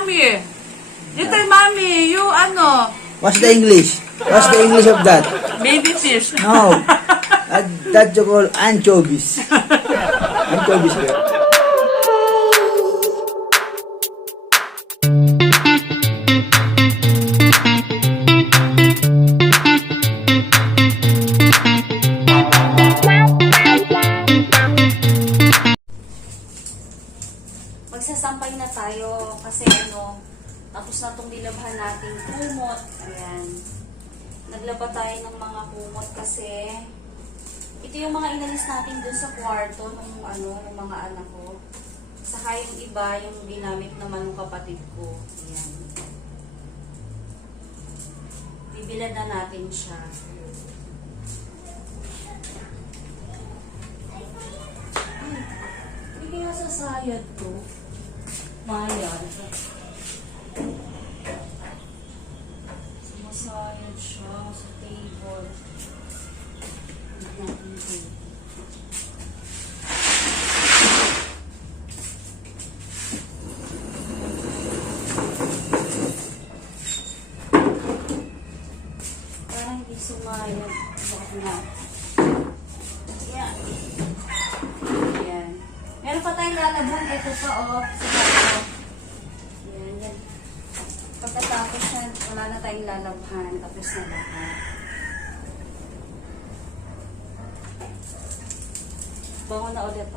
mommy. Little mommy, you ano? What's the English? What's the English of that? Baby fish. No. That you call anchovies. Anchovies. Girl. Magsasampay na tayo kasi tapos na itong nilabhan nating kumot. Ayan. Naglaba tayo ng mga kumot kasi ito yung mga inalis natin dun sa kwarto ng mga anak ko. Saka yung iba, yung ginamit naman ng kapatid ko. Ayan. Bibilad na natin siya. Ay, hindi kaya sasayad to. Mayad. Sumasayad siya sa table. Natin ito. Parang hindi sumayad. Bakit na? Yan. Yan. Meron pa tayong lalabhan. Ito pa, Yan. Pagkatapos yan, wala na tayong lalabhan. Tapos na lahat. Bango na ulit,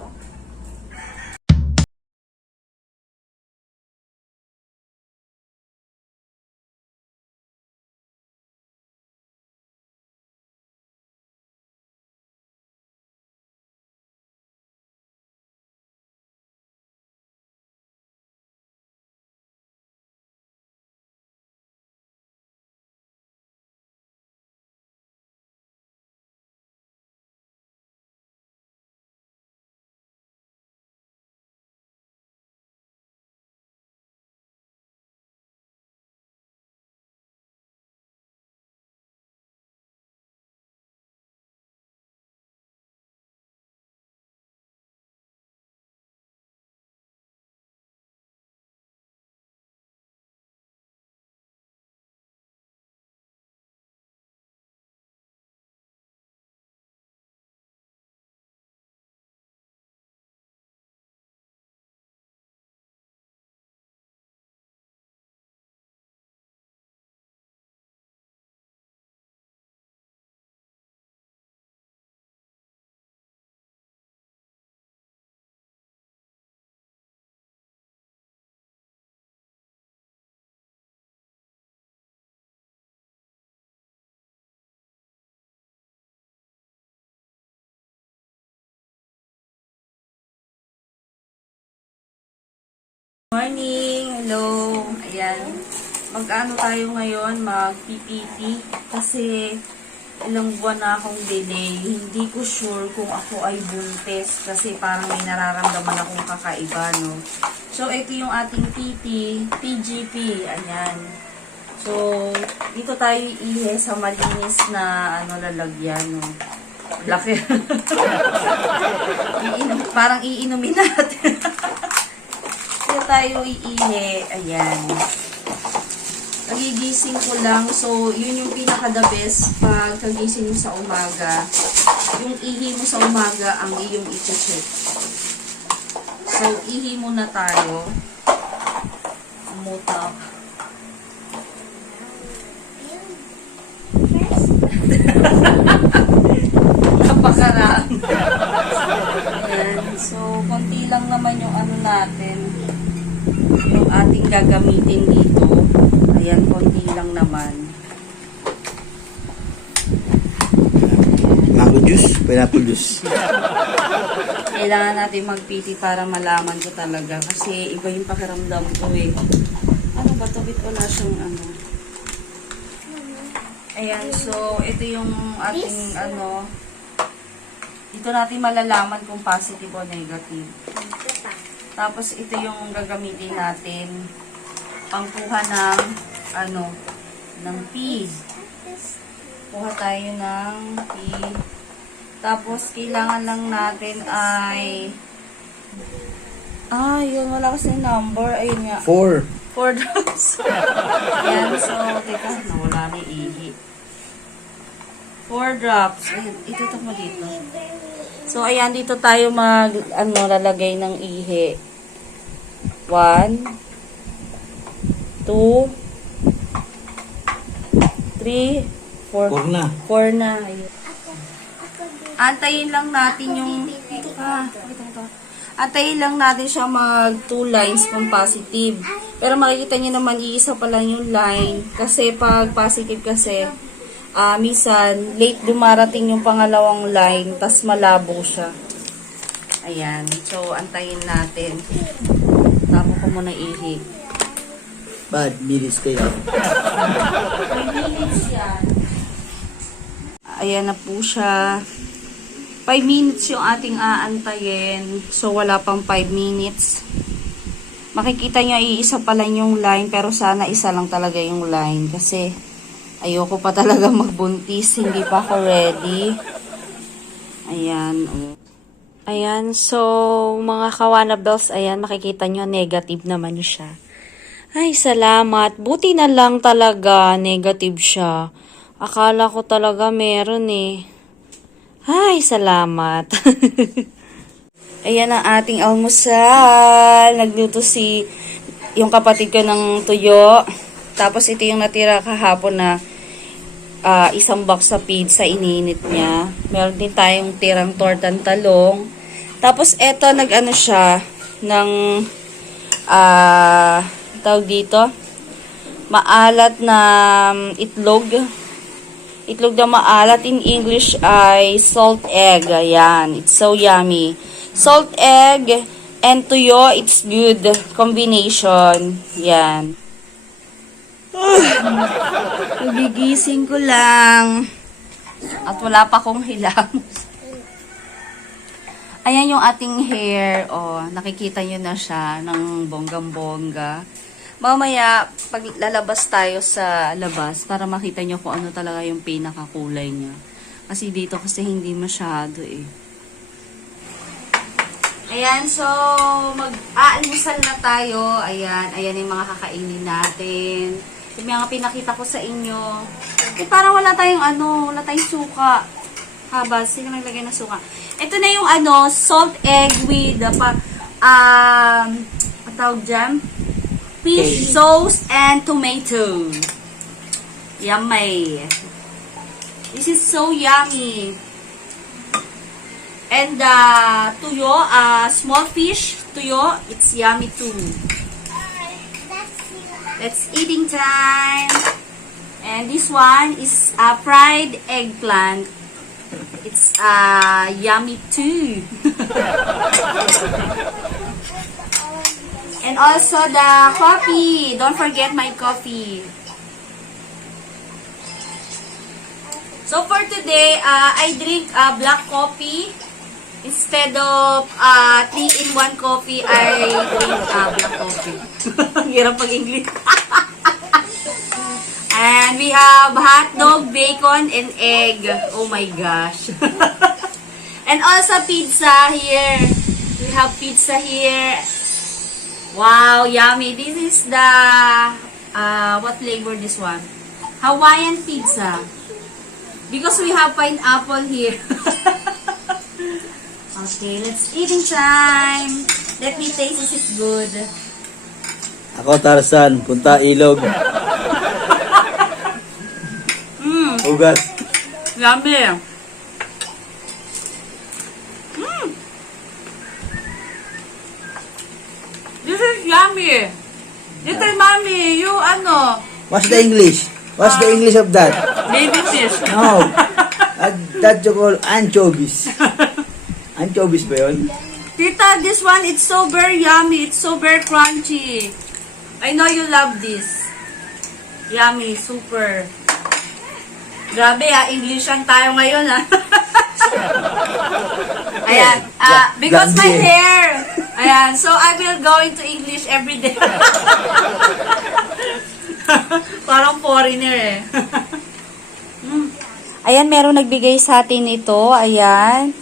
Morning! Hello! Ayan. Mag-ano tayo ngayon? Mag-PPT. Kasi ilang buwan na akong delay. Hindi ko sure kung ako ay buntis. Kasi parang may nararamdaman akong kakaiba, no? So, ito yung ating PGP. Ayan. So, dito tayo ihe sa malinis na lalagyan, no? Laki. Parang iinumin natin. Tayo iihe. Ayan. Nagigising ko lang. So, yun yung pinaka-the best pag kagising mo sa umaga. Yung ihi mo sa umaga ang iyong i-check. So, ihi muna tayo. Umutak. Napakaraan. Ayan. So, konti lang naman yung natin. Yung ating gagamitin dito. Ayan, konti lang naman. Mango juice, pineapple juice. Kailangan natin magpiti para malaman ko talaga. Kasi iba yung pakiramdam ko eh. Ano ba ito? Wala siyang Ayan, so ito yung ating dito natin malalaman kung positive o negative. Tapos, ito yung gagamitin natin. Pangkuha ng, ng pea. Kuha tayo ng pea. Tapos, kailangan lang natin ay, yun, wala kasi number. Ayun nga. 4. 4 drops. Ayan, so, teka, nawala na yung ihi. 4 drops. Ayan, itutok mo dito. So, ayan, dito tayo lalagay ng ihi. 1, 2, 3, 4. 4 na. 4 na. Ayun. Antayin lang natin yung... Antayin lang natin siya mag 2 lines kung positive. Pero makikita nyo naman, iisa pa lang yung line. Kasi pag positive kasi, minsan, late dumarating yung pangalawang line, tas malabo siya. Ayan. So, antayin natin. Tapo ko muna ihi. Bad minutes kayo. 5 minutes yan. Ayan na po siya. 5 minutes yung ating aantayin. So, wala pang 5 minutes. Makikita nyo, iisa pa lang yung line. Pero sana isa lang talaga yung line. Kasi, ayoko pa talaga magbuntis. Hindi pa ako ready. Ayan. Ayan. So, mga kawanabels, ayan, makikita nyo, negative naman siya. Ay, salamat. Buti na lang talaga, negative siya. Akala ko talaga meron eh. Ay, salamat. Ayan ang ating almusal. Nagluto yung kapatid ko ng tuyo. Tapos ito yung natira kahapon na isang box sa pizza, ininit niya. Meron din tayong tirang tortang talong. Tapos eto, nag-ano siya ng tawag dito, maalat na itlog. Itlog na maalat, in English ay salt egg. Ayan, it's so yummy. Salt egg and tuyo, it's good combination. Yan. Nagigising ko lang. At wala pa akong hilamos. Ayan yung ating hair. Oh, nakikita nyo na siya ng bonggang-bongga. Mamaya, pag lalabas tayo sa labas, para makita nyo kung ano talaga yung pinakakulay niya. Kasi dito kasi hindi masyado eh. Ayan, so, mag-aalmusal na tayo. Ayan, ayan yung mga kakainin natin. Yung mga pinakita ko sa inyo. Eh, parang wala tayong suka. Haba, sino naglagay ng suka? Ito na yung salt egg with tawag dyan? Fish sauce and tomato. Yummy. This is so yummy. And tuyo, small fish tuyo, it's yummy too. It's eating time. And this one is fried eggplant. It's yummy too. And also the coffee. Don't forget my coffee. So for today, I drink black coffee. Instead of 3-in-1 coffee, I drink black coffee. Hirap pag-English. And we have hot dog, bacon, and egg. Oh my gosh. And also pizza here. We have pizza here. Wow, yummy. This is the, what flavor this one? Hawaiian pizza. Because we have pineapple here. Okay, let's eating time. Let me taste, is it good? Ako, Tarzan. Punta ilog. Ugas. Yummy. This is yummy. Little mommy, you What's the English? What's the English of that? baby fish. No. That you call anchovies. Anchovies ba yun? Tita, this one, it's so very yummy. It's so very crunchy. I know you love this. Yummy, super. Grabe English ang tayo ngayon Ayan, because my hair. Ayan, so I will go into English every day. Parang foreigner Ayan, meron nagbigay sa atin ito. Ayan.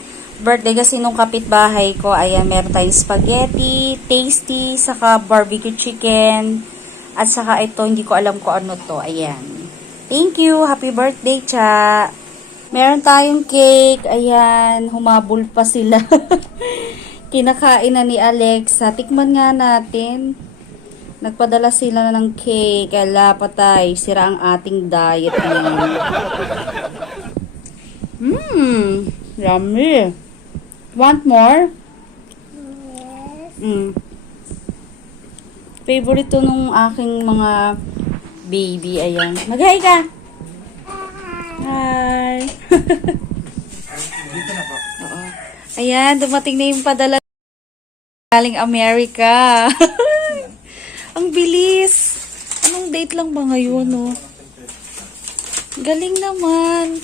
Birthday kasi nung kapitbahay ko. Ayan, meron tayong spaghetti, tasty, saka barbecue chicken. At saka ito, hindi ko alam kung ano to. Ayan. Thank you. Happy birthday, Cha. Meron tayong cake. Ayan. Humabol pa sila. Kinakain na ni Alexa. Tikman nga natin. Nagpadala sila ng cake. Ala, patay. Sira ang ating diet ngayon. Yummy. Want more? Favorite to nung aking mga baby. Ayan. Mag-hi ka. Hi. Oo. Ayan, dumating na yung padala galing Amerika. Ang bilis. Anong date lang ba ngayon, no? Galing naman.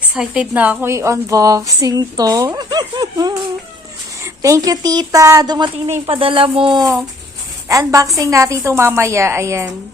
Excited na ako i-unboxing to. Thank you, tita. Dumating na yung padala mo. Unboxing natin ito mamaya. Ayan.